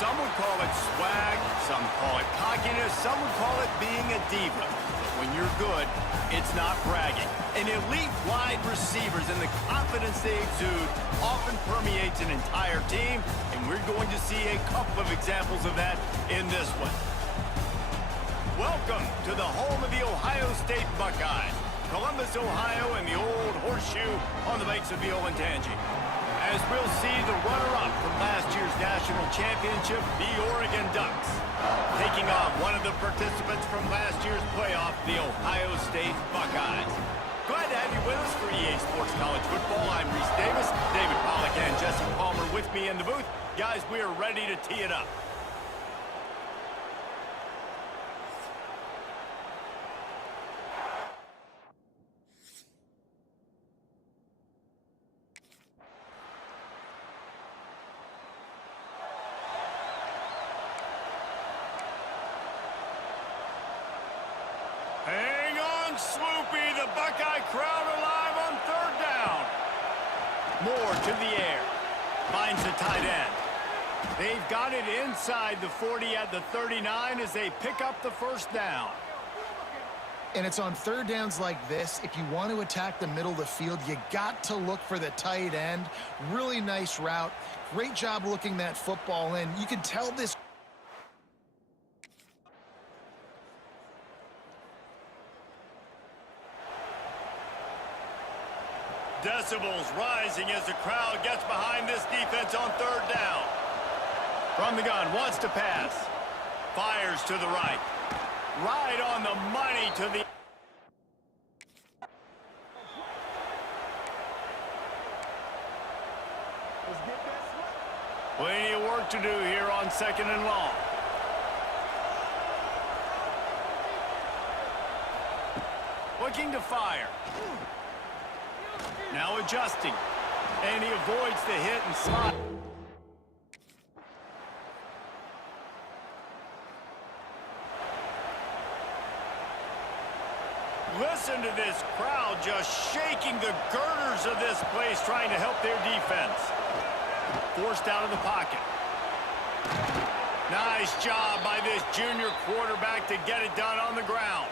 Some would call it swag, some call it cockiness, some would call it being a diva. But when you're good, it's not bragging. An elite wide receivers and the confidence they exude often permeates an entire team, and we're going to see a couple of examples of that in this one. Welcome to the home of the Ohio State Buckeyes, Columbus, Ohio, and the old horseshoe on the banks of the Ncaa. As we'll see the runner-up from last year's national championship, the Oregon Ducks, taking on one of the participants from last year's playoff, the Ohio State Buckeyes. Glad to have you with us for EA Sports College Football. I'm Reese Davis, David Pollack and Jesse Palmer with me in the booth. Guys, we are ready to tee it up. Hang on, Swoopy. The Buckeye crowd alive on third down. Moore to the air. Finds the tight end. They've got it inside the 40 at the 39 as they pick up the first down. And it's on third downs like this, if you want to attack the middle of the field, you got to look for the tight end. Really nice route. Great job looking that football in. You can tell this. Decibels rising as the crowd gets behind this defense on third down. From the gun, wants to pass. Fires to the right. Right on the money to the... Plenty of work to do here on second and long. Looking to fire. Now adjusting. And he avoids the hit and slide. Listen to this crowd just shaking the girders of this place trying to help their defense. Forced out of the pocket. Nice job by this junior quarterback to get it done on the ground.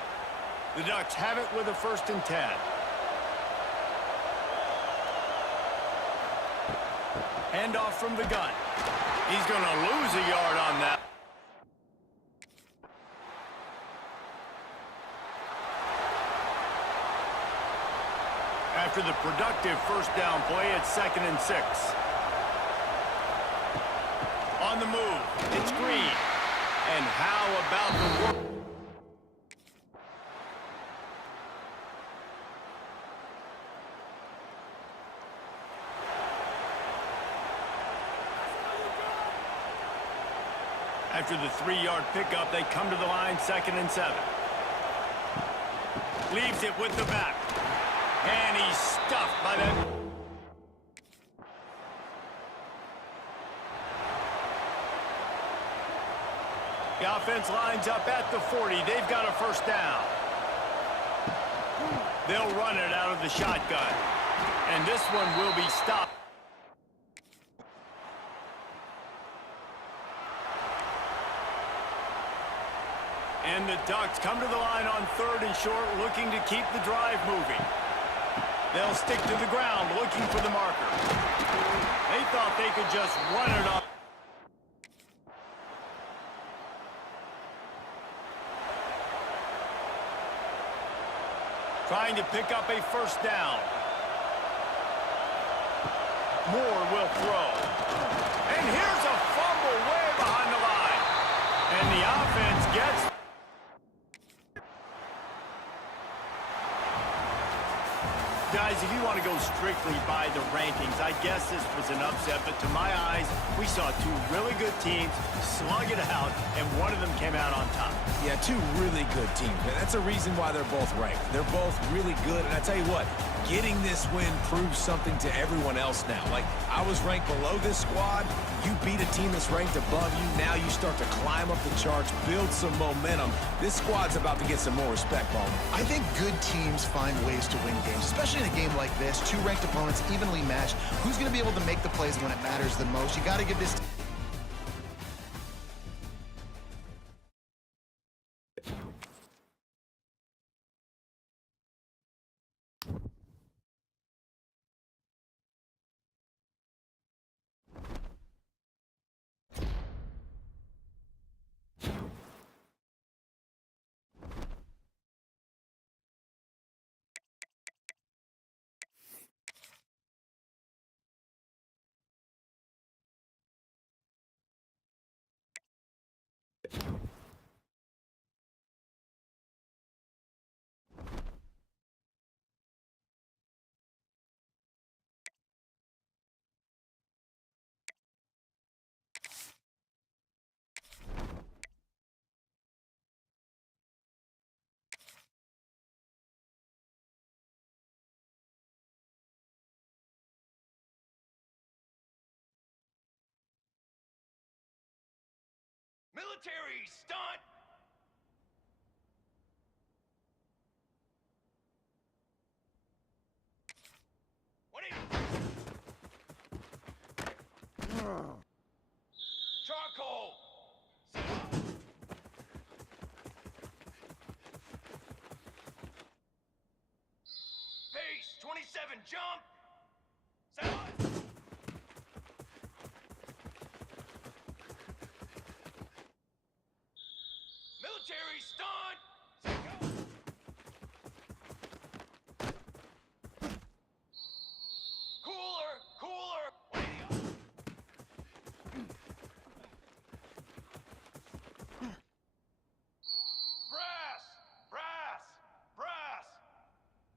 The Ducks have it with a 1st and 10. Handoff from the gun. He's going to lose a yard on that. After the productive first down play, it's 2nd and 6. On the move, it's Green. And how about the work? After the 3-yard pickup, they come to the line, 2nd and 7. Leaves it with the back. And he's stuffed by that. The offense lines up at the 40. They've got a 1st down. They'll run it out of the shotgun. And this one will be stopped. And the Ducks come to the line on 3rd and short, looking to keep the drive moving. They'll stick to the ground, looking for the marker. They thought they could just run it off. Trying to pick up a 1st down. Moore will throw. And here's a fumble way behind the line. And the offense gets... Guys, if you want to go strictly by the rankings, I guess this was an upset, but to my eyes, we saw 2 really good teams slug it out, and one of them came out on top. Yeah, 2 really good teams, man. That's a reason why they're both ranked. They're both really good, and I tell you what, getting this win proves something to everyone else now. Like, I was ranked below this squad. You beat a team that's ranked above you. Now you start to climb up the charts, build some momentum. This squad's about to get some more respect, Ball. I think good teams find ways to win games, especially in a game like this. 2 ranked opponents evenly matched. Who's going to be able to make the plays when it matters the most? You got to give this... Military stunt! What is charcoal? Base 27 jump. Set on. Military stunt. Set go. Cooler, cooler. Brass, brass, brass.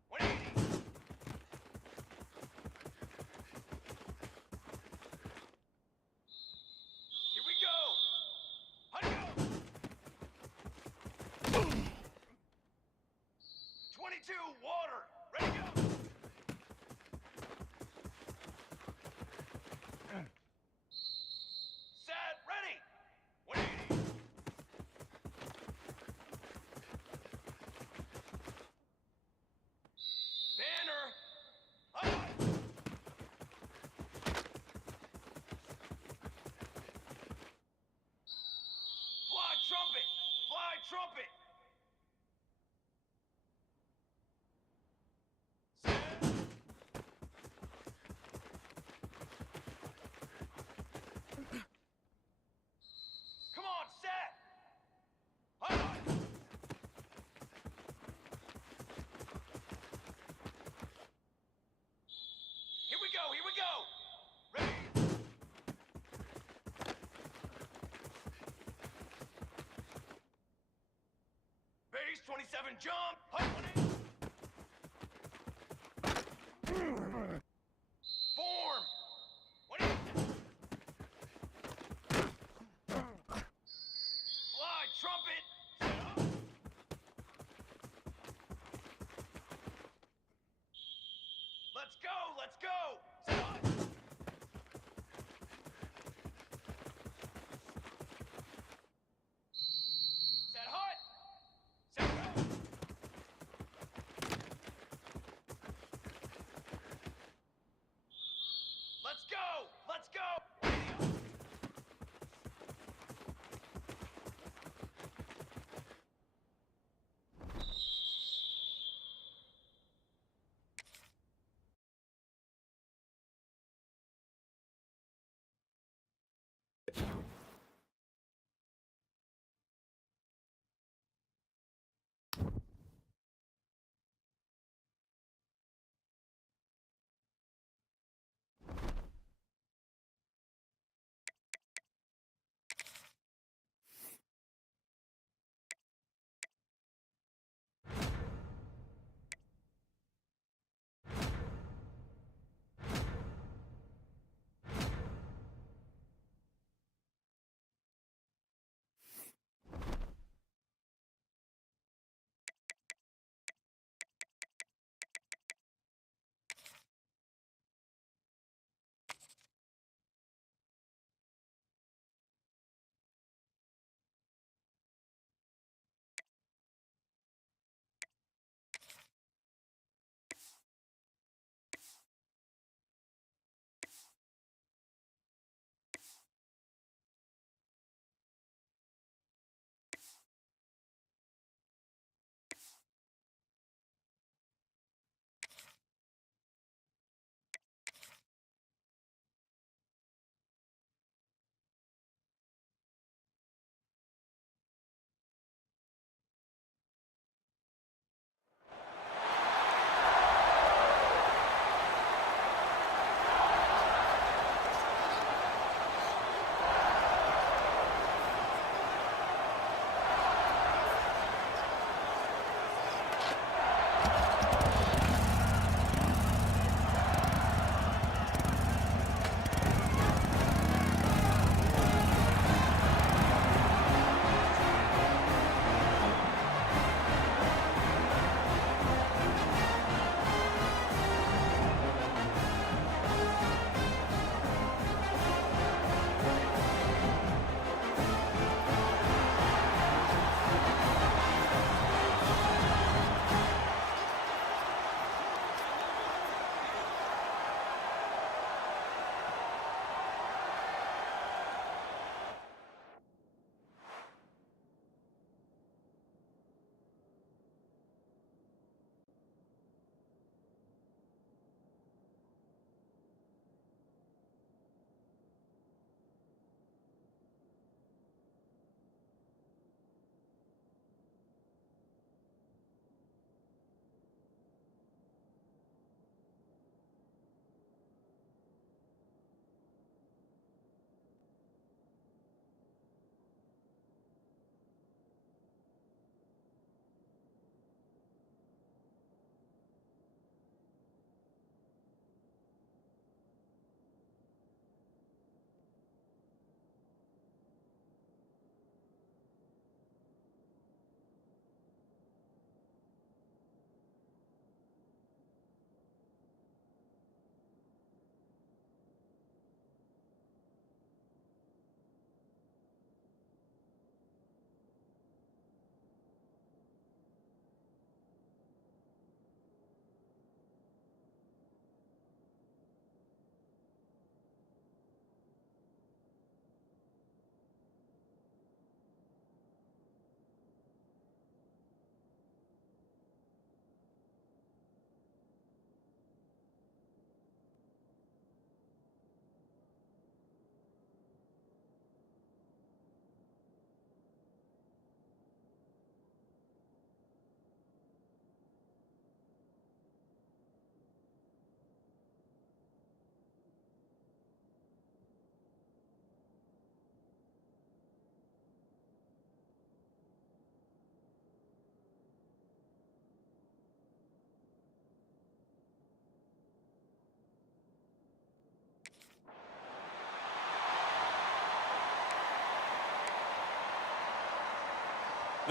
180. Here we go. How'd it go? 22 water. Ready to go. Set, ready. 180. Banner. Up. Fly trumpet. Fly trumpet. Set. Come on, set. Up. Here we go, here we go! Ready? Base 27 jump! Hut 180. Form! 180. Fly trumpet! Set up! Let's go, let's go! Set up! Set hut! Set go! Let's go! Let's go!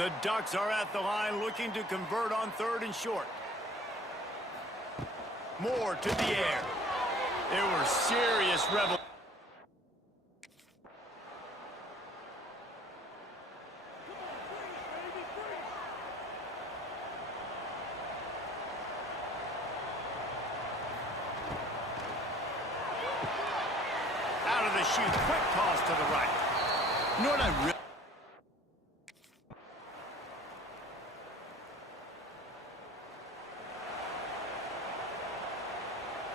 The Ducks are at the line looking to convert on 3rd and short. Moore to the air. There were serious rebels. Out of the chute, quick toss to the right. You know what I really...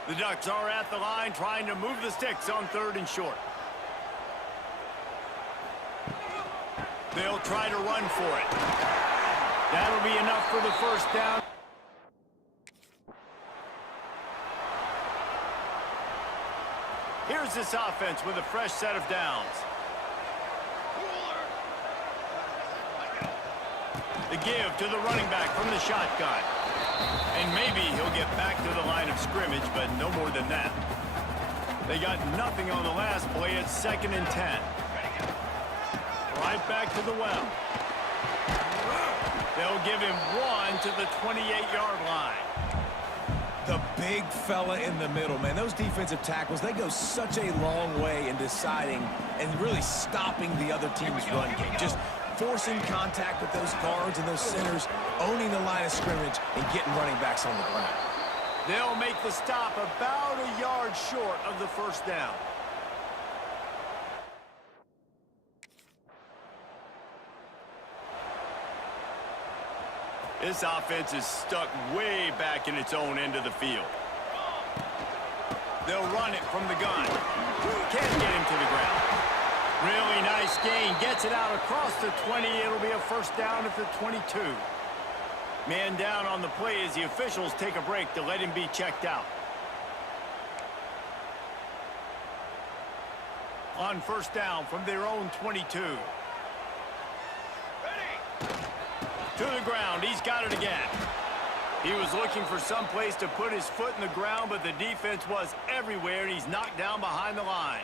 The Ducks are at the line trying to move the sticks on 3rd and short. They'll try to run for it. That'll be enough for the first down. Here's this offense with a fresh set of downs. The give to the running back from the shotgun. And maybe he'll get back to the line of scrimmage, but no more than that. They got nothing on the last play. It's 2nd and 10. Right back to the well. They'll give him 1 to the 28-yard line. The big fella in the middle, man. Those defensive tackles, they go such a long way in deciding and really stopping the other team's run game. Just forcing contact with those guards and those centers, owning the line of scrimmage, and getting running backs on the ground. They'll make the stop about a yard short of the first down. This offense is stuck way back in its own end of the field. They'll run it from the gun. Can't get him to the ground. Really nice gain. Gets it out across the 20. It'll be a first down at the 22. Man down on the play as the officials take a break to let him be checked out. On first down from their own 22. To the ground. He's got it again. He was looking for some place to put his foot in the ground, but the defense was everywhere, and he's knocked down behind the line.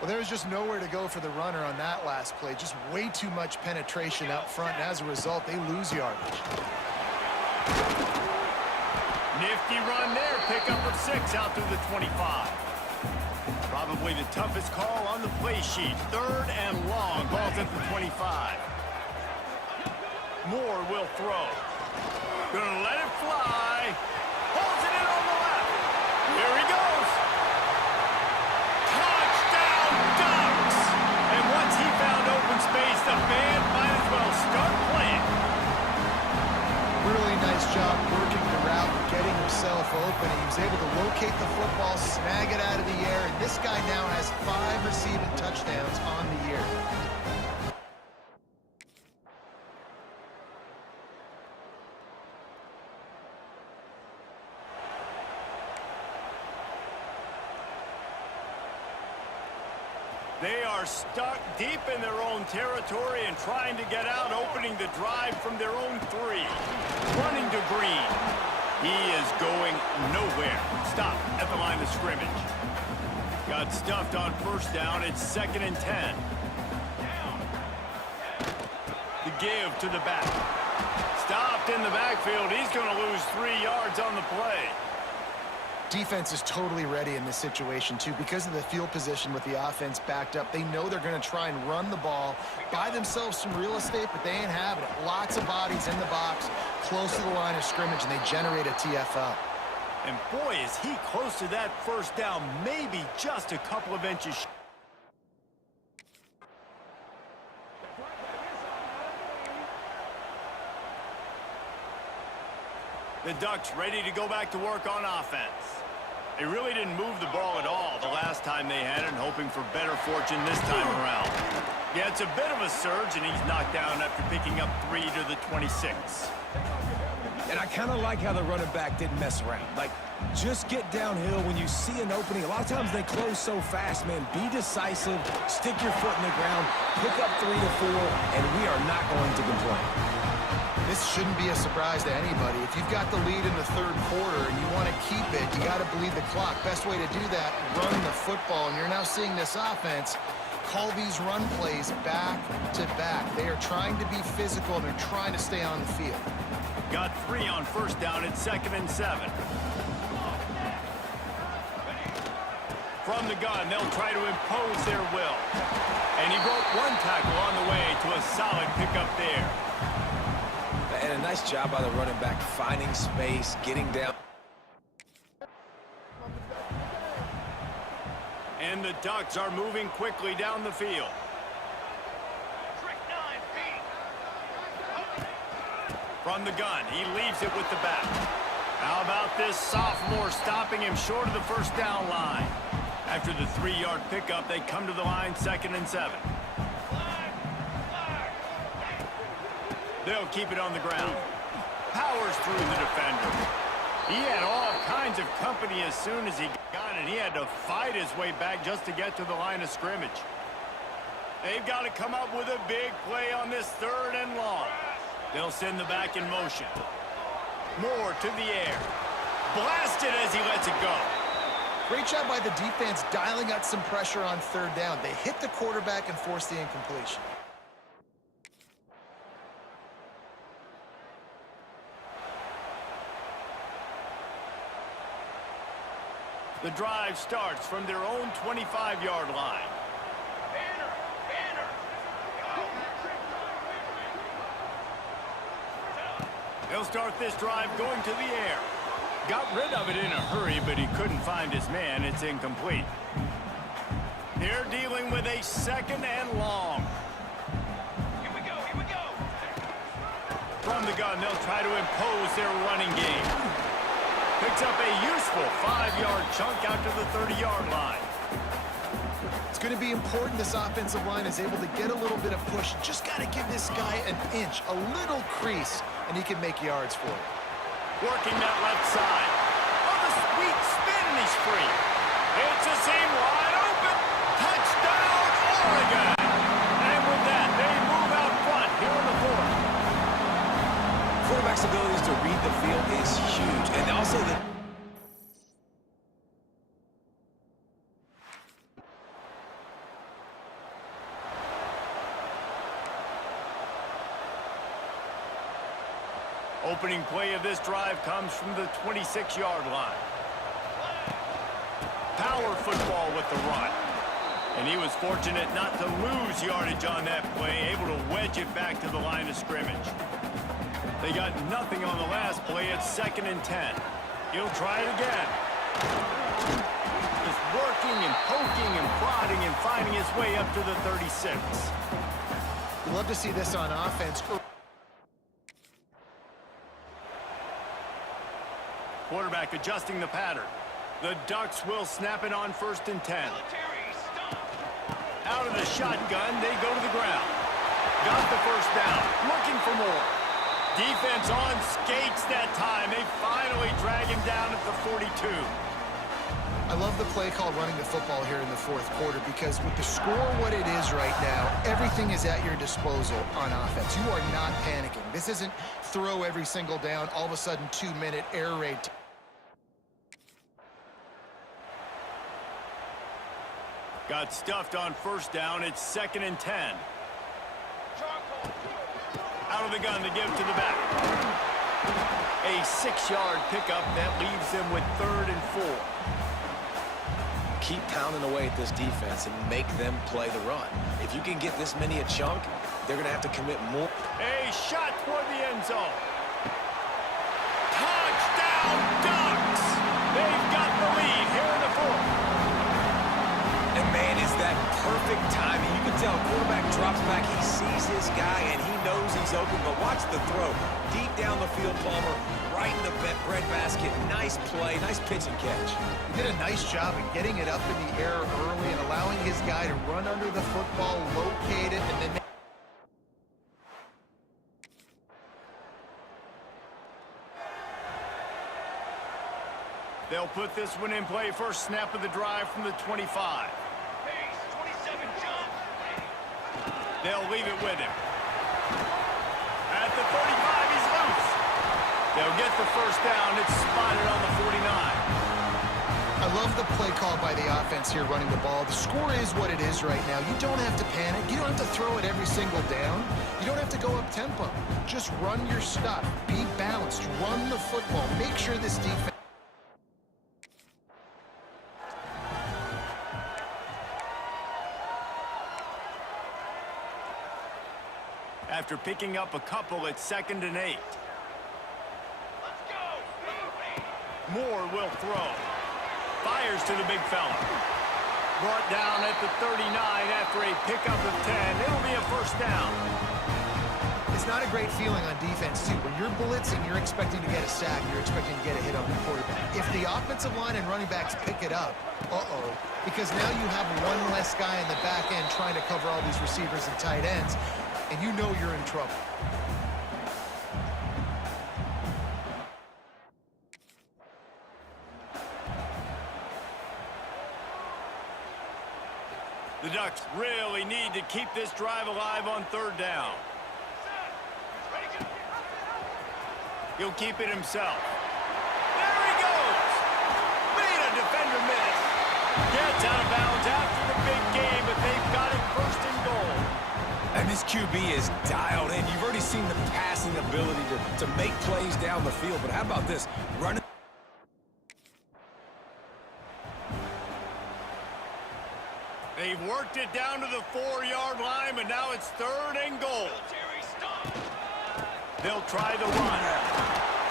Well, there was just nowhere to go for the runner on that last play. Just way too much penetration up front, and as a result, they lose yardage. Nifty run there. Pickup of 6 out through the 25. Probably the toughest call on the play sheet. 3rd and long. Ball's at the 25. Moore will throw. Gonna let it fly. Holds it in on the left. Here he goes. Touchdown, Ducks! And once he found open space, the band might as well start playing. Really nice job working the route and getting himself open. He was able to locate the football, snag it out of the air, and this guy now has 5 receiving touchdowns on the year. They are stuck deep in their own territory and trying to get out, opening the drive from their own 3. Running to Green. He is going nowhere. Stop at the line of scrimmage. Got stuffed on first down. It's 2nd and 10. The give to the back. Stopped in the backfield. He's going to lose 3 yards on the play. Defense is totally ready in this situation, too. Because of the field position with the offense backed up, they know they're going to try and run the ball, buy themselves some real estate, but they ain't having it. Lots of bodies in the box, close to the line of scrimmage, and they generate a TFL. And boy, is he close to that first down, maybe just a couple of inches. The Ducks ready to go back to work on offense. They really didn't move the ball at all the last time they had it, hoping for better fortune this time around. Yeah, it's a bit of a surge, and he's knocked down after picking up 3 to the 26. And I kind of like how the running back didn't mess around. Like, just get downhill when you see an opening. A lot of times they close so fast, man. Be decisive, stick your foot in the ground, pick up 3 to 4, and we are not going to complain. This shouldn't be a surprise to anybody. If you've got the lead in the 3rd quarter and you want to keep it, you got to bleed the clock. Best way to do that, run the football. And you're now seeing this offense call these run plays back to back. They are trying to be physical, and they're trying to stay on the field. Got 3 on first down at 2nd and 7. From the gun, they'll try to impose their will. And he broke 1 tackle on the way to a solid pickup there. And a nice job by the running back, finding space, getting down. And the Ducks are moving quickly down the field. From the gun, he leaves it with the back. How about this sophomore stopping him short of the first down line? After the 3-yard pickup, they come to the line 2nd and 7. They'll keep it on the ground. Powers through the defender. He had all kinds of company as soon as he got it. He had to fight his way back just to get to the line of scrimmage. They've got to come up with a big play on this 3rd and long. They'll send the back in motion. Moore to the air. Blasted as he lets it go. Great job by the defense dialing out some pressure on 3rd down. They hit the quarterback and forced the incompletion. The drive starts from their own 25-yard line. They'll start this drive going to the air. Got rid of it in a hurry, but he couldn't find his man. It's incomplete. They're dealing with a 2nd and long. Here we go, here we go. From the gun, they'll try to impose their running game. Picks up a useful 5-yard chunk out to the 30-yard line. It's going to be important this offensive line is able to get a little bit of push. Just got to give this guy an inch, a little crease, and he can make yards for it. Working that left side. On the sweet spin, and he's free. It's a seam wide open. Touchdown, Oregon. And with that, they move out front here in the 4th. Quarterback's abilities to read the field is huge. And also the... Opening play of this drive comes from the 26-yard line. Power football with the run. And he was fortunate not to lose yardage on that play, able to wedge it back to the line of scrimmage. They got nothing on the last play at 2nd and 10. He'll try it again. Just working and poking and prodding and finding his way up to the 36. We'd love to see this on offense. Quarterback adjusting the pattern. The Ducks will snap it on 1st and 10. Out of the shotgun, they go to the ground. Got the first down, looking for more. Defense on skates that time. They finally drag him down at the 42. I love the play call running the football here in the 4th quarter because with the score what it is right now, everything is at your disposal on offense. You are not panicking. This isn't throw every single down, all of a sudden 2-minute air raid. Got stuffed on first down. It's 2nd and 10. Out of the gun to give to the back. A 6-yard pickup that leaves them with 3rd and 4. Keep pounding away at this defense and make them play the run. If you can get this many a chunk, they're going to have to commit more. A shot toward the end zone. Touchdown, Ducks! They've got the lead here in the 4th. And, man, is that perfect timing. You can tell quarterback drops back. He sees his guy, and he knows he's open. But watch the throw. Deep down the field, Palmer, right in the bread basket. Nice play, nice pitch and catch. He did a nice job of getting it up in the air early and allowing his guy to run under the football, locate it, and then... They'll put this one in play. First snap of the drive from the 25. They'll leave it with him. At the 35, he's loose. They'll get the first down. It's spotted on the 49. I love the play call by the offense here running the ball. The score is what it is right now. You don't have to panic. You don't have to throw it every single down. You don't have to go up tempo. Just run your stuff. Be balanced. Run the football. Make sure this defense... After picking up a couple at 2nd and 8. Moore will throw. Fires to the big fella. Brought down at the 39 after a pickup of 10. It'll be a first down. It's not a great feeling on defense, too. When you're blitzing, you're expecting to get a sack. You're expecting to get a hit on the quarterback. If the offensive line and running backs pick it up, because now you have one less guy in the back end trying to cover all these receivers and tight ends, and you know you're in trouble. The Ducks really need to keep this drive alive on 3rd down. He'll keep it himself. There he goes! Made a defender miss. Gets out of bounds after the big game, but they've got it 1st and goal. And this QB is dialed in. You've already seen the passing ability to make plays down the field, but how about this? Running. They've worked it down to the 4-yard line, but now it's 3rd and goal. They'll try the run.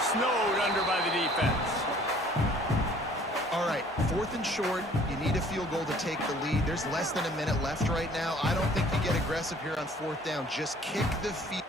Snowed under by the defense. All right, 4th and short. You need a field goal to take the lead. There's less than a minute left right now. I don't think you get aggressive here on 4th down. Just kick the field.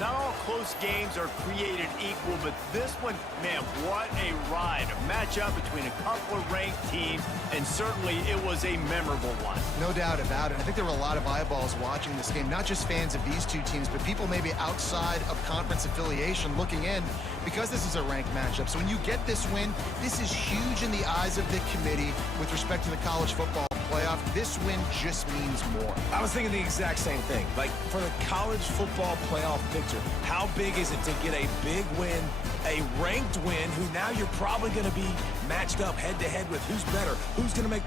Not all close games are created equal, but this one, man, what a ride. A matchup between a couple of ranked teams, and certainly it was a memorable one. No doubt about it. I think there were a lot of eyeballs watching this game, not just fans of these two teams, but people maybe outside of conference affiliation looking in because this is a ranked matchup. So when you get this win, this is huge in the eyes of the committee with respect to the college football playoff. This win just means more. I was thinking the exact same thing. Like, for the college football playoff picture, how big is it to get a big win, a ranked win, who now you're probably going to be matched up head-to-head with who's better, who's going to make...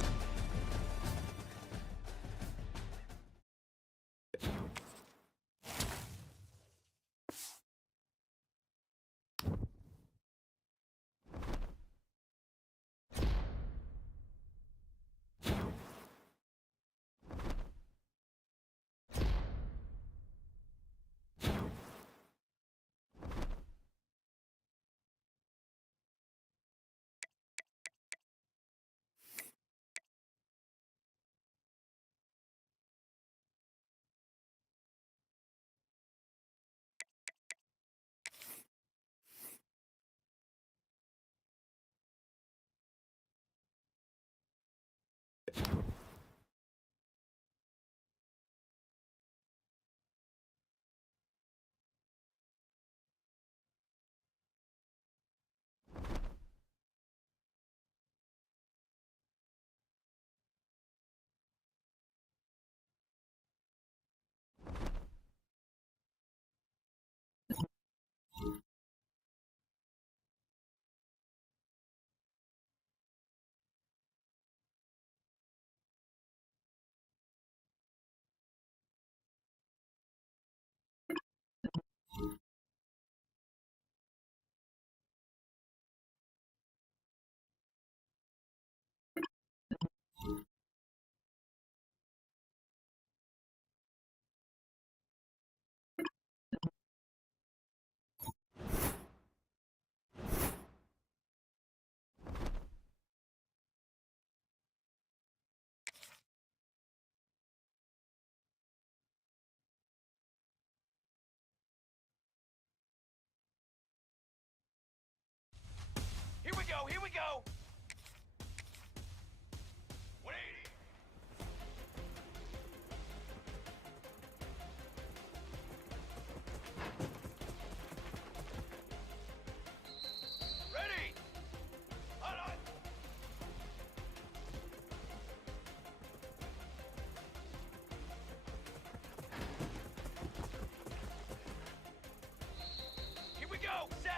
Here we go, here we go! 180! Ready! Hot, hot! Here we go! Set!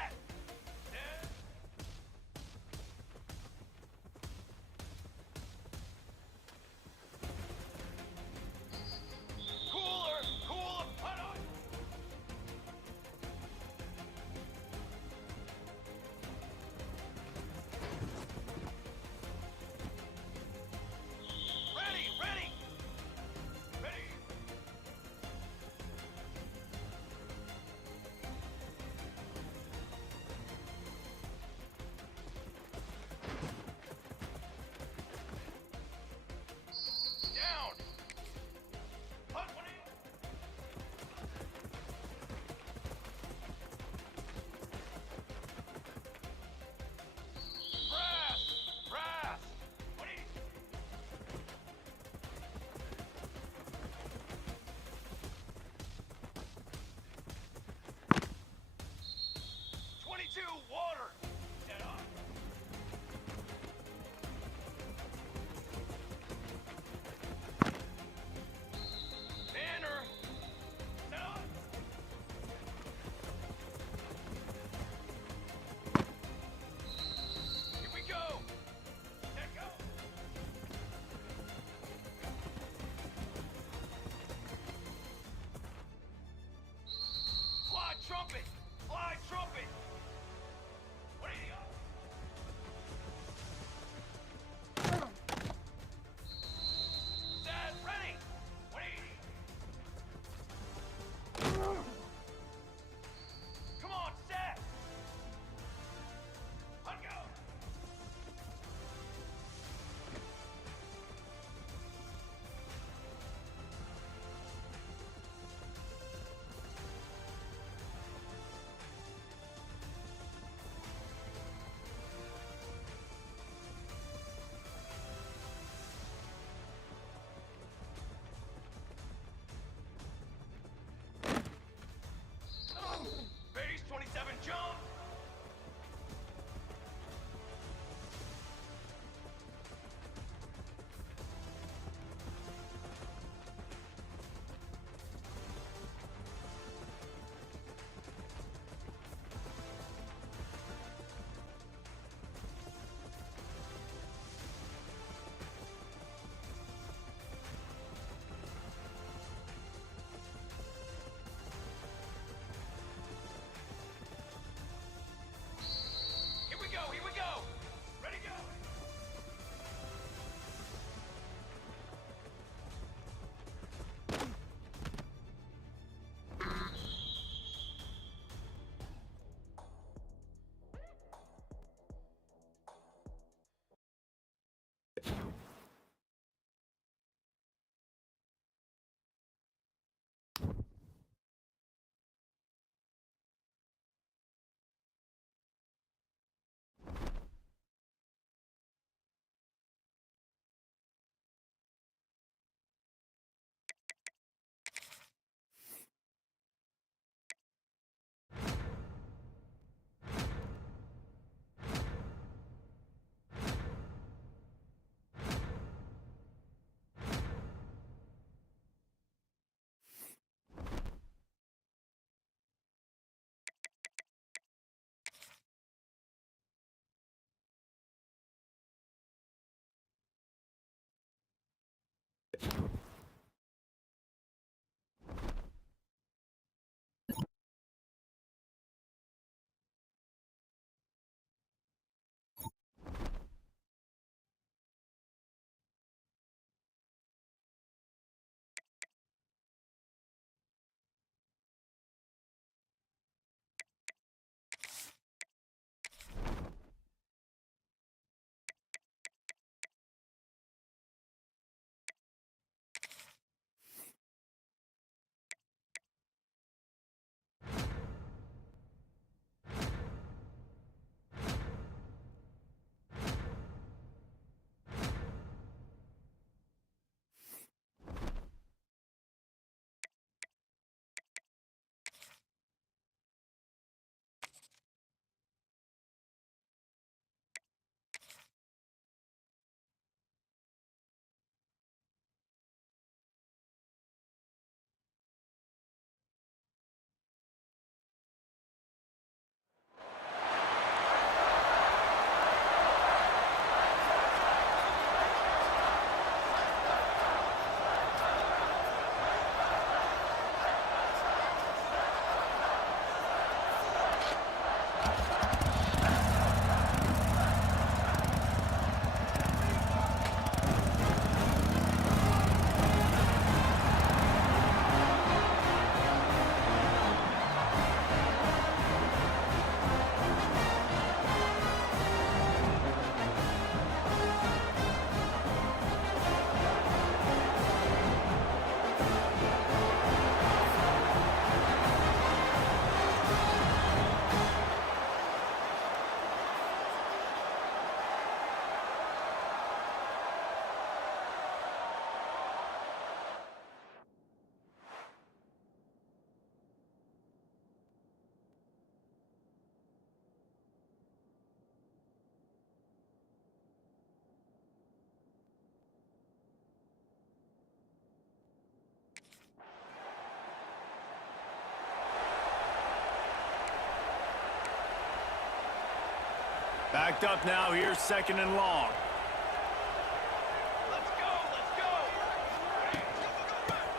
Backed up now, here's 2nd and long.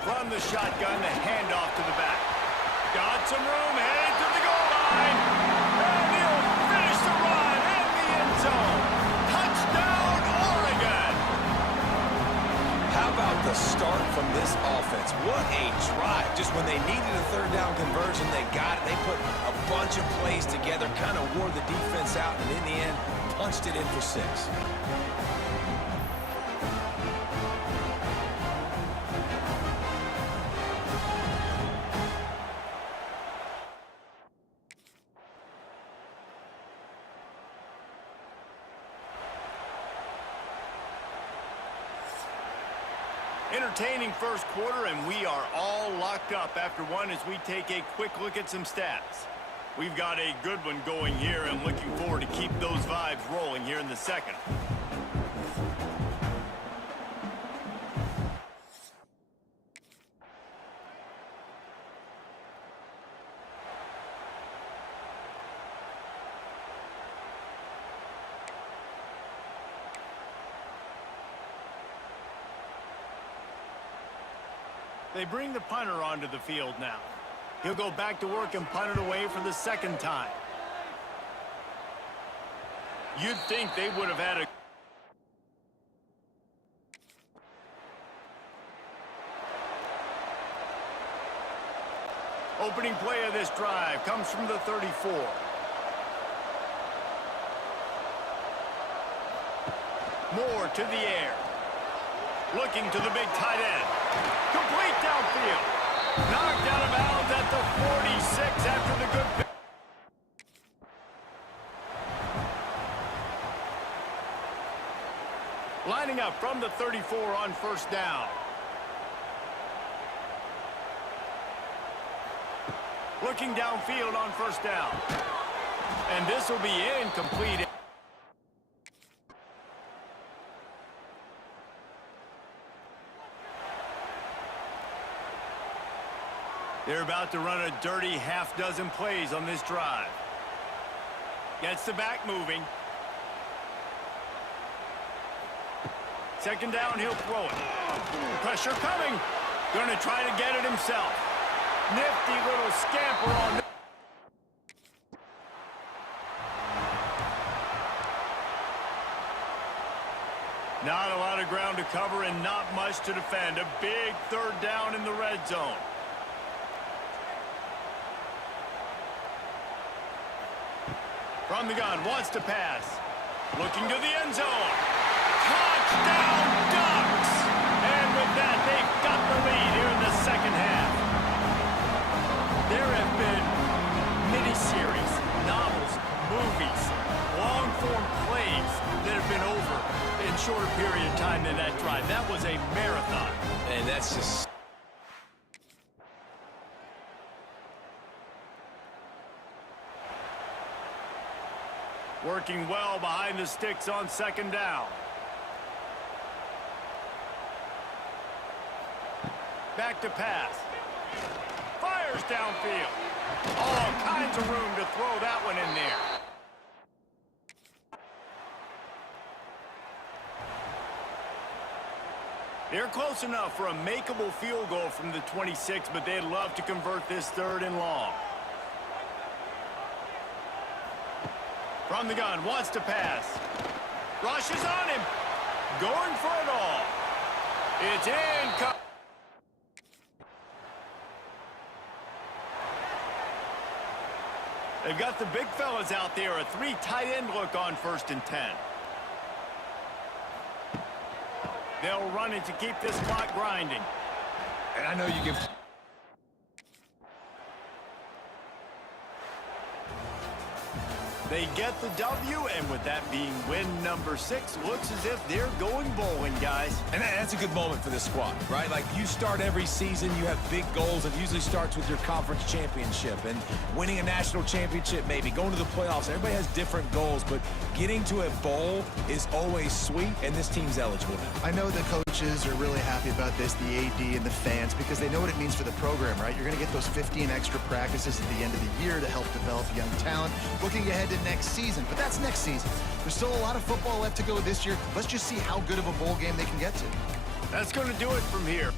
From the shotgun, the handoff to the back. Got some room, headed to the goal line. And he'll finish the run in the end zone. Touchdown, Oregon! How about the start from this offense? What a drive. Just when they needed a 3rd down conversion, they got it. They put a bunch of plays together, kind of wore the defense out, and in the end, punched it in for 6. Entertaining first quarter, and we are all locked up after one as we take a quick look at some stats. We've got a good one going here, and looking forward to keep those vibes rolling here in the second. They bring the punter onto the field now. He'll go back to work and punt it away for the 2nd time. You'd think they would have had a... Opening play of this drive comes from the 34. Moore to the air. Looking to the big tight end. Complete downfield. Knocked out of bounds at the 46 after the good pick. Lining up from the 34 on 1st down. Looking downfield on 1st down. And this will be incomplete. They're about to run a dirty half-dozen plays on this drive. Gets the back moving. 2nd down, he'll throw it. Pressure coming. Going to try to get it himself. Nifty little scamper on. Not a lot of ground to cover and not much to defend. A big 3rd down in the red zone. From the gun, wants to pass. Looking to the end zone. Touchdown, Ducks! And with that, they've got the lead here in the 2nd half. There have been miniseries, novels, movies, long-form plays that have been over in shorter period of time than that drive. That was a marathon. And that's just... Working well behind the sticks on 2nd down. Back to pass. Fires downfield. All kinds of room to throw that one in there. They're close enough for a makeable field goal from the 26, but they'd love to convert this 3rd and long. From the gun, wants to pass. Rushes on him. Going for it all. It's in. They've got the big fellas out there. A 3 tight end look on 1st and 10. They'll run it to keep this clock grinding. And I know you can... They get the W, and with that being win number 6, looks as if they're going bowling, guys. And that's a good moment for this squad, right? Like, you start every season, you have big goals. It usually starts with your conference championship and winning a national championship, maybe going to the playoffs. Everybody has different goals, but getting to a bowl is always sweet, and this team's eligible now. I know the coaches are really happy about this, the AD and the fans, because they know what it means for the program, right? You're going to get those 15 extra practices at the end of the year to help develop young talent. Looking ahead to into next season. But that's next season. There's still a lot of football left to go this year. Let's just see how good of a bowl game they can get to. That's going to do it from here.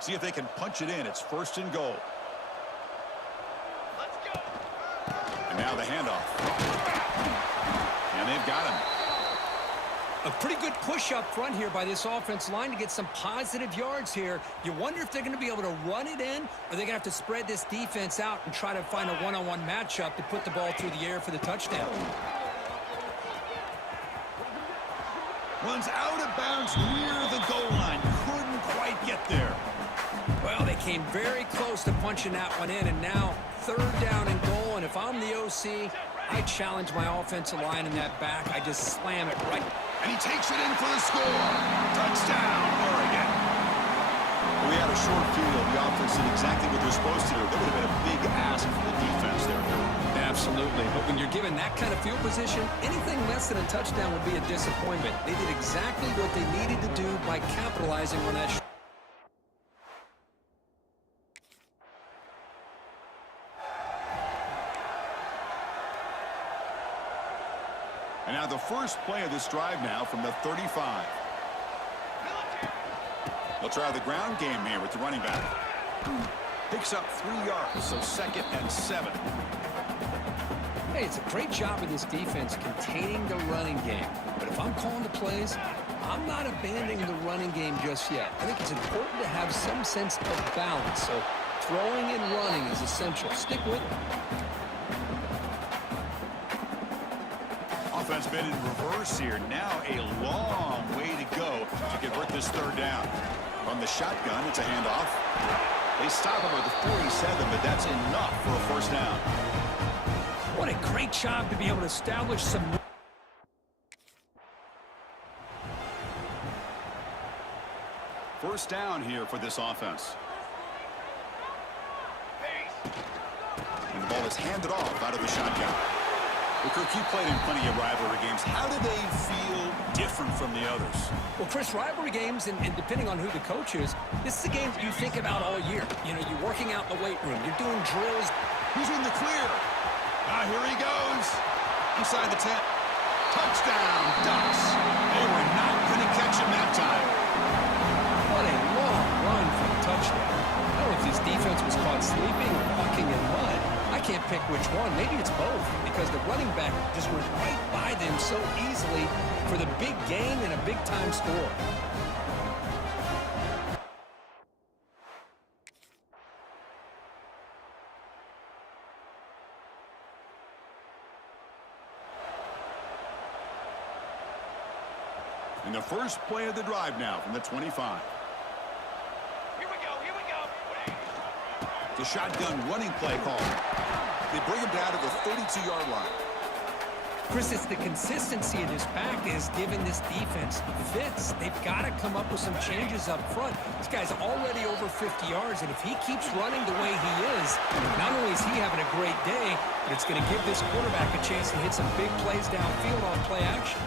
See if they can punch it in. It's 1st and goal. And now the handoff. And they've got him. A pretty good push up front here by this offensive line to get some positive yards here. You wonder if they're going to be able to run it in, or they're going to have to spread this defense out and try to find a one-on-one matchup to put the ball through the air for the touchdown. Runs out of bounds near the goal line. Couldn't quite get there. Well, they came very close to punching that one in, and now 3rd down and goal. And if I'm the OC, I challenge my offensive line in that back. I just slam it right. And he takes it in for the score. Touchdown, Oregon. We had a short field. The offense did exactly what they're supposed to do. That would have been a big ask for the defense there. Absolutely. But when you're given that kind of field position, anything less than a touchdown would be a disappointment. They did exactly what they needed to do by capitalizing on that. And now the first play of this drive now from the 35. They'll try the ground game here with the running back. Picks up 3 yards, so 2nd and 7. Hey, it's a great job of this defense containing the running game. But if I'm calling the plays, I'm not abandoning the running game just yet. I think it's important to have some sense of balance. So throwing and running is essential. Stick with it. Offense been in reverse here. Now a long way to go to convert this 3rd down. From the shotgun, it's a handoff. They stop him at the 47, but that's enough for a 1st down. What a great job to be able to establish some... First down here for this offense. And the ball is handed off out of the shotgun. Well, Kirk, you played in plenty of rivalry games. How do they feel different from the others? Well, Chris, rivalry games, and depending on who the coach is, this is a game that you think about all year. You know, you're working out in the weight room. You're doing drills. He's in the clear. Here he goes. Inside the 10. Touchdown, Ducks. They were not going to catch him that time. What a long run for a touchdown. I don't know if this defense was caught sleeping or walking in mud. I can't pick which one. Maybe it's both, because the running back just went right by them so easily for the big gain and a big-time score. And the first play of the drive now from the 25. Here we go. The shotgun running play call. They bring him down to the 32-yard line. Chris, it's the consistency of this back is giving this defense fits. They've got to come up with some changes up front. This guy's already over 50 yards, and if he keeps running the way he is, not only is he having a great day, but it's going to give this quarterback a chance to hit some big plays downfield on play action.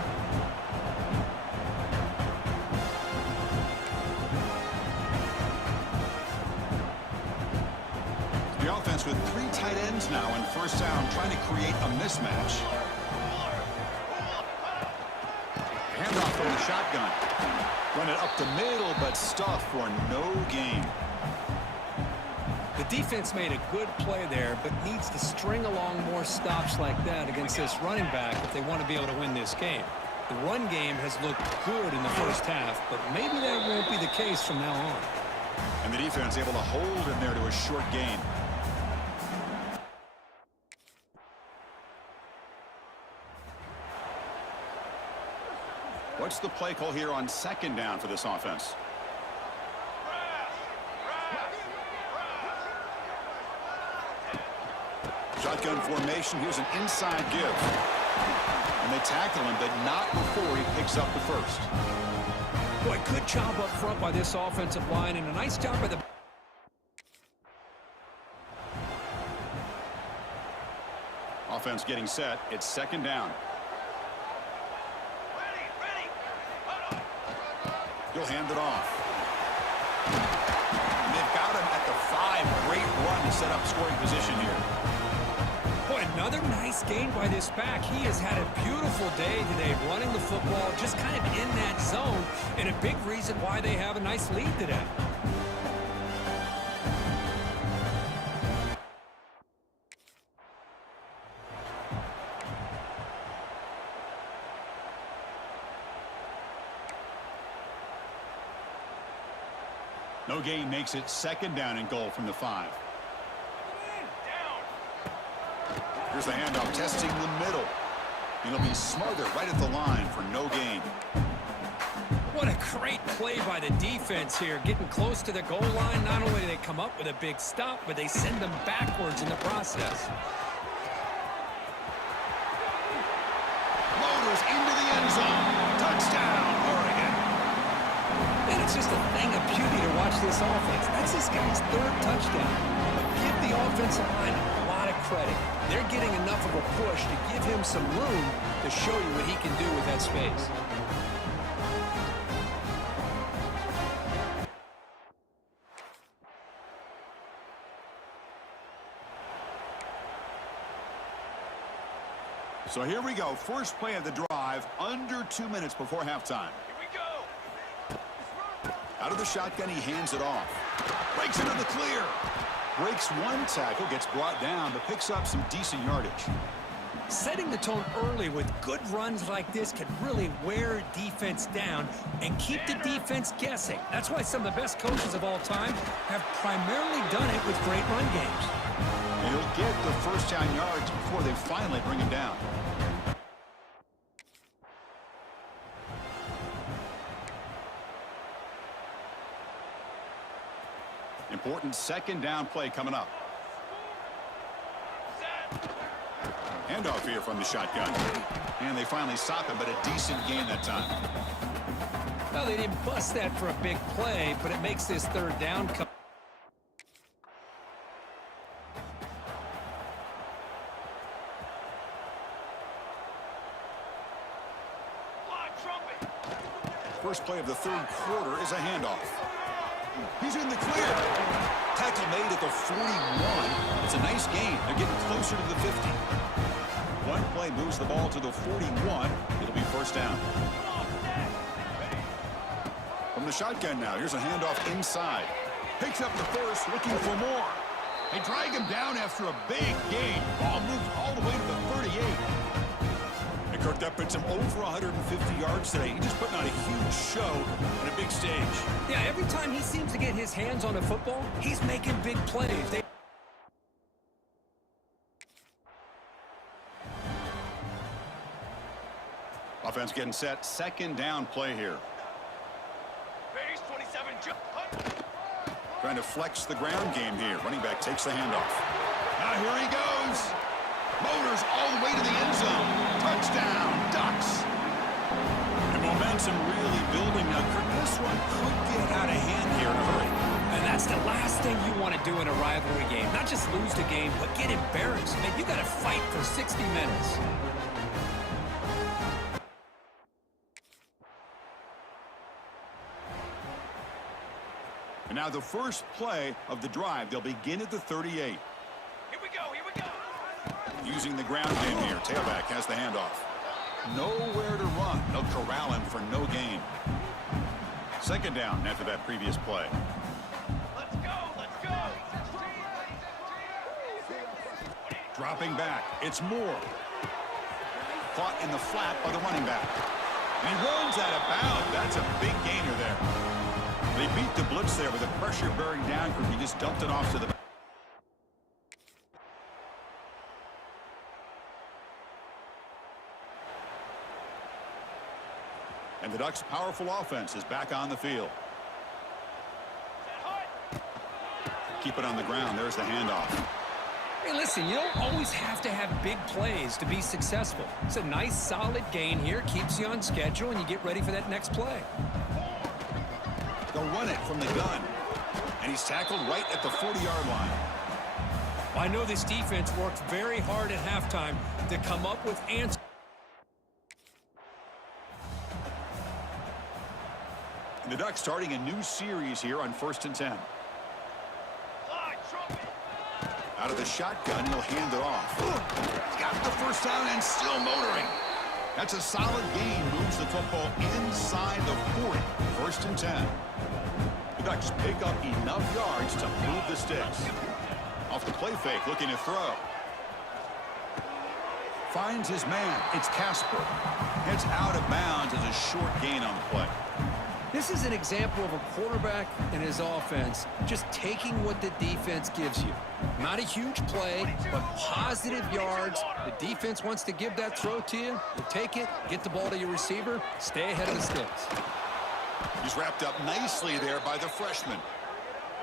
The offense with 3 tight ends now in first down, trying to create a mismatch. Handoff from the shotgun. Run it up the middle, but stuffed for no gain. The defense made a good play there, but needs to string along more stops like that against this running back if they want to be able to win this game. The run game has looked good in the first half, but maybe that won't be the case from now on. And the defense able to hold him there to a short gain. What's the play call here on second down for this offense? Shotgun formation. Here's an inside give. And they tackle him, but not before he picks up the first. Boy, good job up front by this offensive line, and a nice job by the... Offense getting set. It's second down. He'll hand it off. And they've got him at the 5. Great run to set up scoring position here. Boy, another nice gain by this back. He has had a beautiful day today running the football, just kind of in that zone, and a big reason why they have a nice lead today. No gain makes it 2nd down and goal from the 5. Here's the handoff, testing the middle. It'll be smothered right at the line for no gain. What a great play by the defense here. Getting close to the goal line, not only do they come up with a big stop, but they send them backwards in the process. Motors into the end zone. Touchdown, Oregon. And it's just a thing of beauty to watch this offense. That's this guy's 3rd touchdown. But give the offensive line a lot of credit. They're getting enough of a push to give him some room to show you what he can do with that space. So here we go. First play of the drive, under 2 minutes before halftime. Here we go. Out of the shotgun, he hands it off. Breaks into the clear. Breaks one tackle, gets brought down, but picks up some decent yardage. Setting the tone early with good runs like this can really wear defense down and keep the defense guessing. That's why some of the best coaches of all time have primarily done it with great run games. He'll get the first down yards before they finally bring him down. Important 2nd down play coming up. Handoff here from the shotgun. And they finally stop him, but a decent gain that time. Well, they didn't bust that for a big play, but it makes this 3rd down come. First play of the 3rd quarter is a handoff. He's in the clear. Tackle made at the 41. It's a nice gain. They're getting closer to the 50. One play moves the ball to the 41. It'll be first down. From the shotgun now, here's a handoff inside. Picks up the first, looking for more. They drag him down after a big gain. Ball moves all the way to the 38. And Kirk, that puts him over 150 yards today. He's just putting on a huge show on a big stage. Yeah, every time he seems to get his hands on a football, he's making big plays. Offense getting set. 2nd down play here. Base 27. Trying to flex the ground game here. Running back takes the handoff. Now here he goes. Motors all the way to the end zone. Touchdown, Ducks. And momentum really building now. Kirk, this one could get out of hand here in a hurry. And that's the last thing you want to do in a rivalry game. Not just lose the game, but get embarrassed. Man, you got to fight for 60 minutes. And now the first play of the drive. They'll begin at the 38. Here we go, here we go. Using the ground game here. Tailback has the handoff. Nowhere to run. They'll corral him for no gain. 2nd down after that previous play. Let's go, let's go. Dropping back. It's Moore. Caught in the flat by the running back. And he runs out of bounds. That's a big gainer there. They beat the blitz there with the pressure bearing down. He just dumped it off to the back. And the Ducks' powerful offense is back on the field. Keep it on the ground. There's the handoff. Hey, listen, you don't always have to have big plays to be successful. It's a nice, solid gain here. Keeps you on schedule, and you get ready for that next play. They'll run it from the gun. And he's tackled right at the 40-yard line. I know this defense worked very hard at halftime to come up with answers. And the Ducks starting a new series here on 1st and 10. Out of the shotgun, he'll hand it off. He's got the first down and still motoring. That's a solid gain. Moves the football inside the 40. 1st and 10. The Ducks pick up enough yards to move the sticks. Off the play fake, looking to throw. Finds his man. It's Casper. Heads out of bounds as a short gain on the play. This is an example of a quarterback and his offense just taking what the defense gives you. Not a huge play, but positive yards. The defense wants to give that throw to you. You take it, get the ball to your receiver, stay ahead of the sticks. He's wrapped up nicely there by the freshman.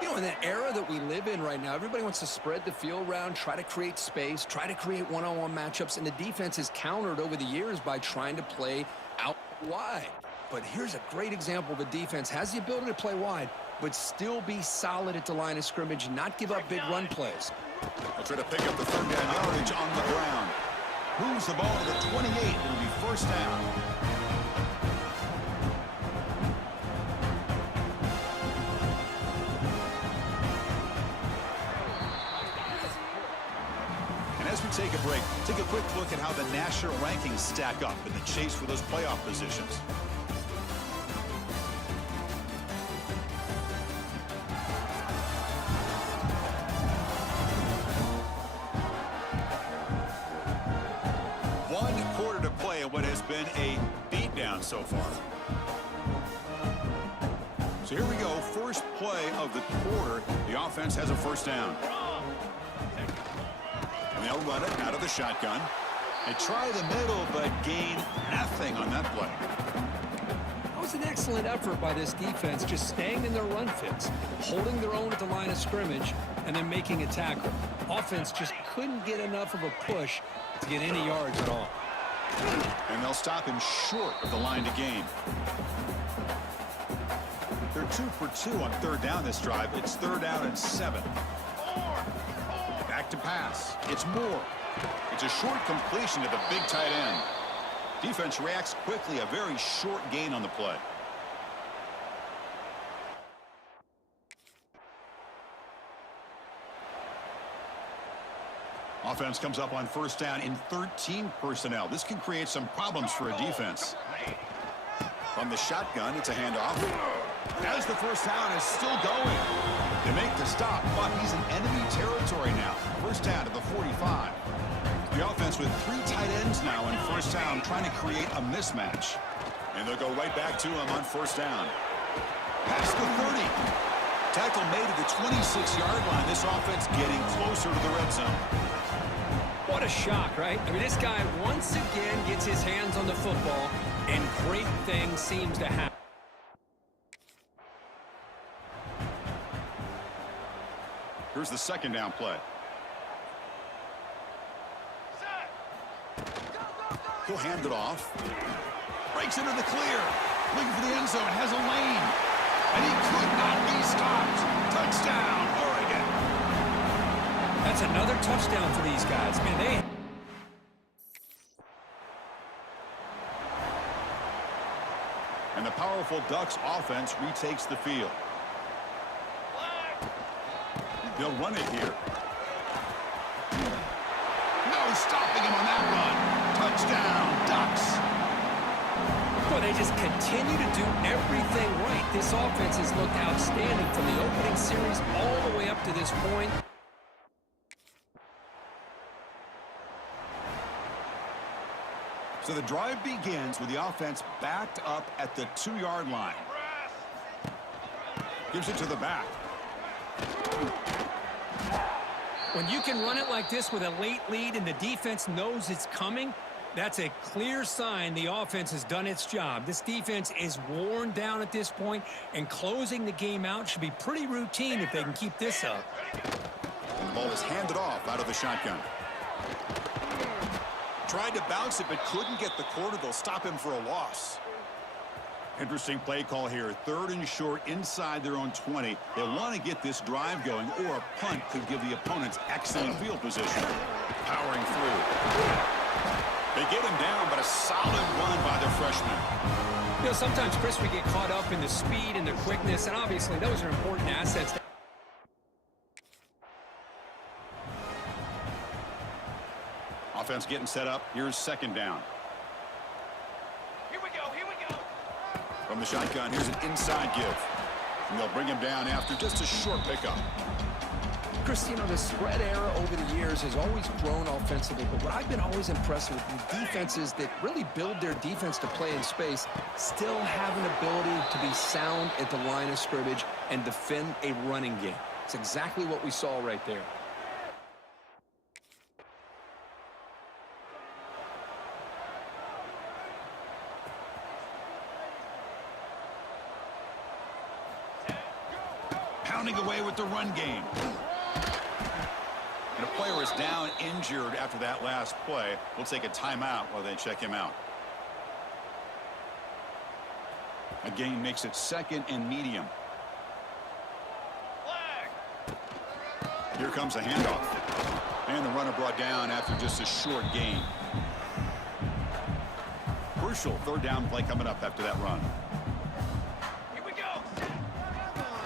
You know, in that era that we live in right now, everybody wants to spread the field around, try to create space, try to create one-on-one matchups, and the defense has countered over the years by trying to play out wide. But here's a great example of a defense has the ability to play wide, but still be solid at the line of scrimmage and not give up big run plays. They'll try to pick up the third down yardage on the ground. Moves the ball to the 28. It'll be first down. And as we take a break, take a quick look at how the national rankings stack up in the chase for those playoff positions. What has been a beatdown so far. So here we go, first play of the quarter. The offense has a first down. And they'll run it out of the shotgun. They try the middle, but gain nothing on that play. That was an excellent effort by this defense, just staying in their run fits, holding their own at the line of scrimmage, and then making a tackle. Offense just couldn't get enough of a push to get any yards at all. And they'll stop him short of the line to gain. They're 2 for 2 on third down this drive. It's third down and 7. Back to pass. It's Moore. It's a short completion to the big tight end. Defense reacts quickly. A very short gain on the play. Offense comes up on first down in 13 personnel. This can create some problems for a defense. From the shotgun, it's a handoff. As the first down is still going. They make the stop, but he's in enemy territory now. First down to the 45. The offense with 3 tight ends now in first down, trying to create a mismatch. And they'll go right back to him on first down. Past the 30. Tackle made at the 26-yard line. This offense getting closer to the red zone. What a shock, right? I mean, this guy once again gets his hands on the football, and great things seems to happen. Here's the second down play. He'll hand it off. Breaks into the clear. Looking for the end zone. Has a lane. And he could not be stopped. Touchdown, Oregon. That's another touchdown for these guys. Man, they... And the powerful Ducks offense retakes the field. They'll run it here. No stopping him on that run. Touchdown, Ducks. Boy, they just continue to do everything right. This offense has looked outstanding from the opening series all the way up to this point. So the drive begins with the offense backed up at the 2-yard line. Gives it to the back. When you can run it like this with a late lead and the defense knows it's coming, that's a clear sign the offense has done its job. This defense is worn down at this point, and closing the game out should be pretty routine if they can keep this up. And the ball is handed off out of the shotgun. Tried to bounce it, but couldn't get the corner. They'll stop him for a loss. Interesting play call here. 3rd and short inside their own 20. They want to get this drive going, or a punt could give the opponents excellent field position. Powering through. They get him down, but a solid run by the freshman. You know, sometimes, Chris, we get caught up in the speed and the quickness, and obviously those are important assets. Offense getting set up. Here's second down. Here we go, here we go. From the shotgun, here's an inside give. And they'll bring him down after just a short pickup. Chris, you know, the spread era over the years has always grown offensively, but what I've been always impressed with defenses that really build their defense to play in space still have an ability to be sound at the line of scrimmage and defend a running game. It's exactly what we saw right there. Pounding away with the run game. And a player is down injured after that last play. We'll take a timeout while they check him out. A gain makes it 2nd and medium. Here comes a handoff. And the runner brought down after just a short gain. Crucial 3rd down play coming up after that run.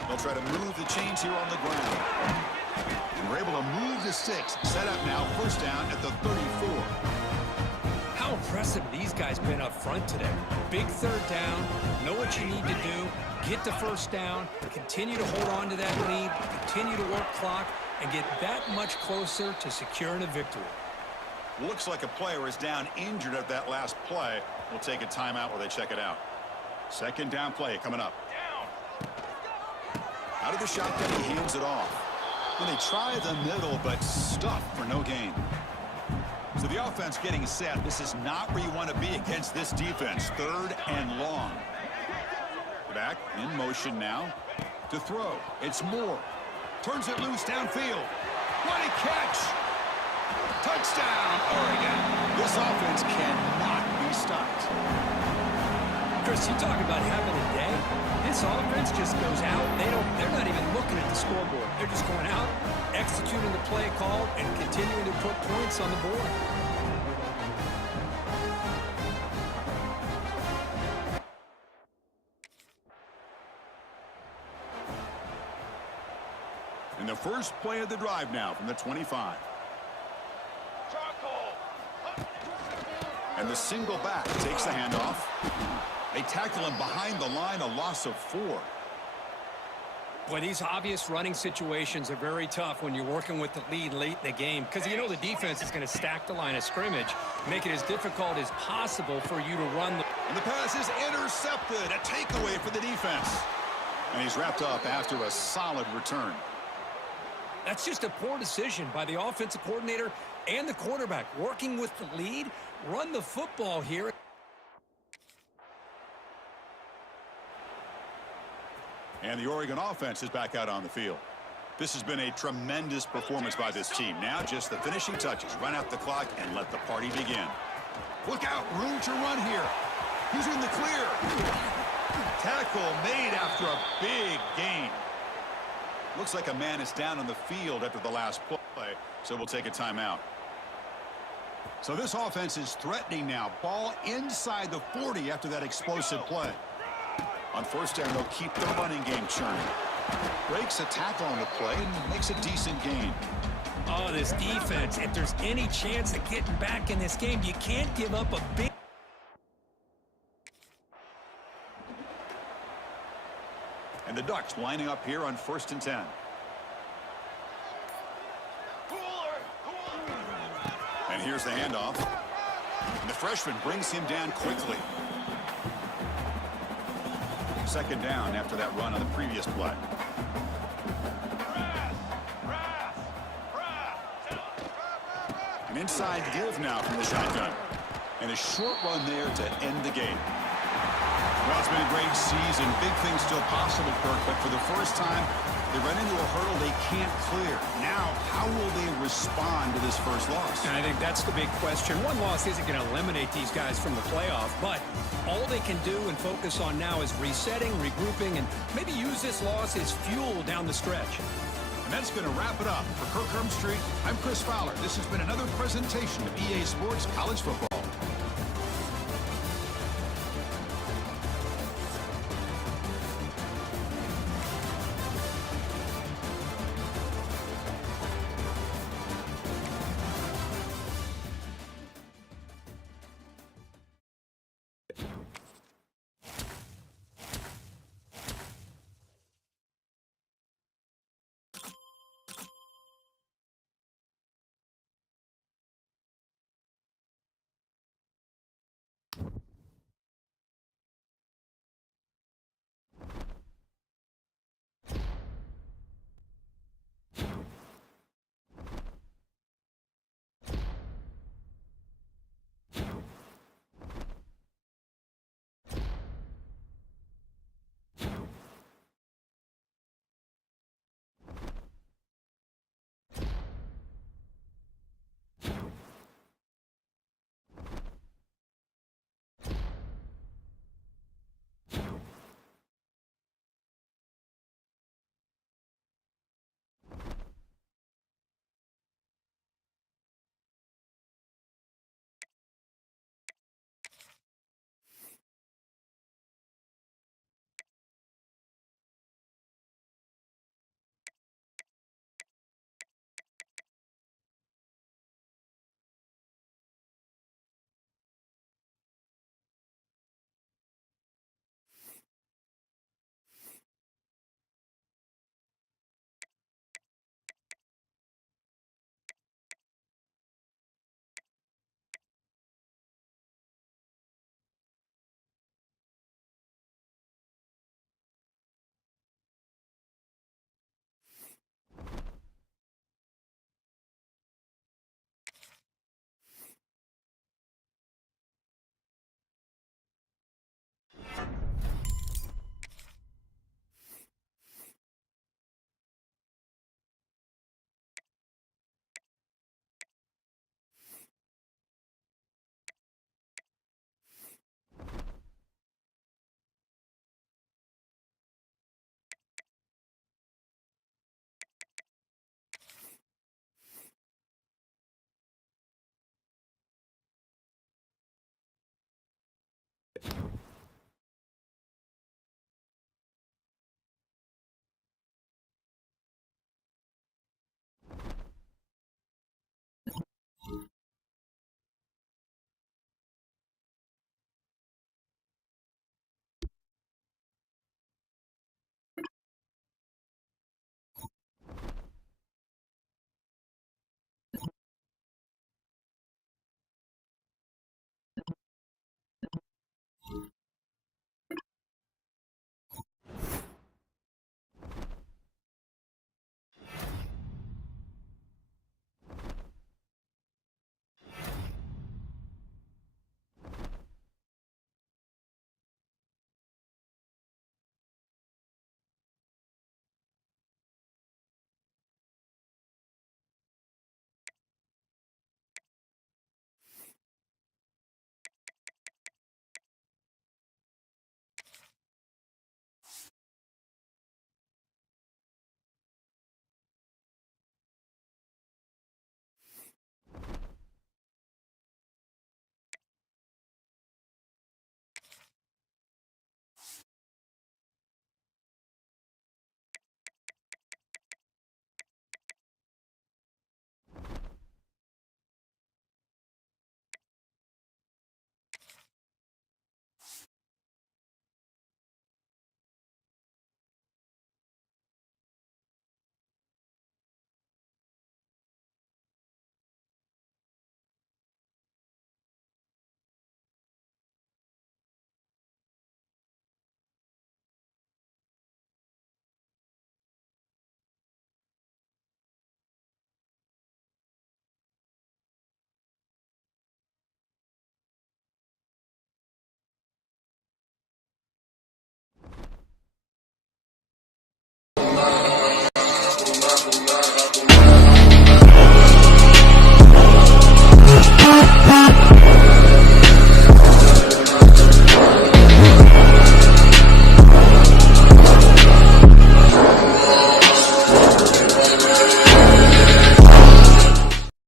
They'll try to move the chains here on the ground. And we're able to move the sticks. Set up now, 1st down at the 34. How impressive these guys been up front today. Big 3rd down, know what you need to do, get the 1st down, continue to hold on to that lead, continue to work clock, and get that much closer to securing a victory. Looks like a player is down injured at that last play. We'll take a timeout while they check it out. 2nd down play coming up. Out of the shotgun, he hands it off. And they try the middle, but stuffed for no gain. So the offense getting set. This is not where you want to be against this defense. 3rd and long. Back in motion now to throw. It's Moore. Turns it loose downfield. What a catch! Touchdown, Oregon. This offense cannot be stopped. Chris, you talk about having a day. This offense just goes out. They're not even looking at the scoreboard. They're just going out, executing the play call, and continuing to put points on the board. And the first play of the drive now from the 25. And the single back takes the handoff. They tackle him behind the line, a loss of 4. Boy, these obvious running situations are very tough when you're working with the lead late in the game because you know the defense is going to stack the line of scrimmage, make it as difficult as possible for you to run. And the pass is intercepted, a takeaway for the defense. And he's wrapped up after a solid return. That's just a poor decision by the offensive coordinator and the quarterback. Working with the lead, run the football here. And the Oregon offense is back out on the field. This has been a tremendous performance by this team. Now just the finishing touches. Run out the clock and let the party begin. Look out, room to run here. Who's in the clear? Tackle made after a big gain. Looks like a man is down on the field after the last play, so we'll take a timeout. So this offense is threatening now. Ball inside the 40 after that explosive play. On 1st down, they'll keep their running game churning. Breaks a tackle on the play and makes a decent gain. Oh, this defense, if there's any chance of getting back in this game, you can't give up a big... And the Ducks lining up here on 1st and 10. And here's the handoff. And the freshman brings him down quickly. 2nd down after that run on the previous play. An inside give now from the shotgun. And a short run there to end the game. Well, it's been a great season. Big things still possible, Kirk, but for the first time, they run into a hurdle they can't clear. Now, how will they respond to this first loss? And I think that's the big question. One loss isn't going to eliminate these guys from the playoff, but all they can do and focus on now is resetting, regrouping, and maybe use this loss as fuel down the stretch. And that's going to wrap it up. For Kirk Hermstreet, I'm Chris Fowler. This has been another presentation of EA Sports College Football.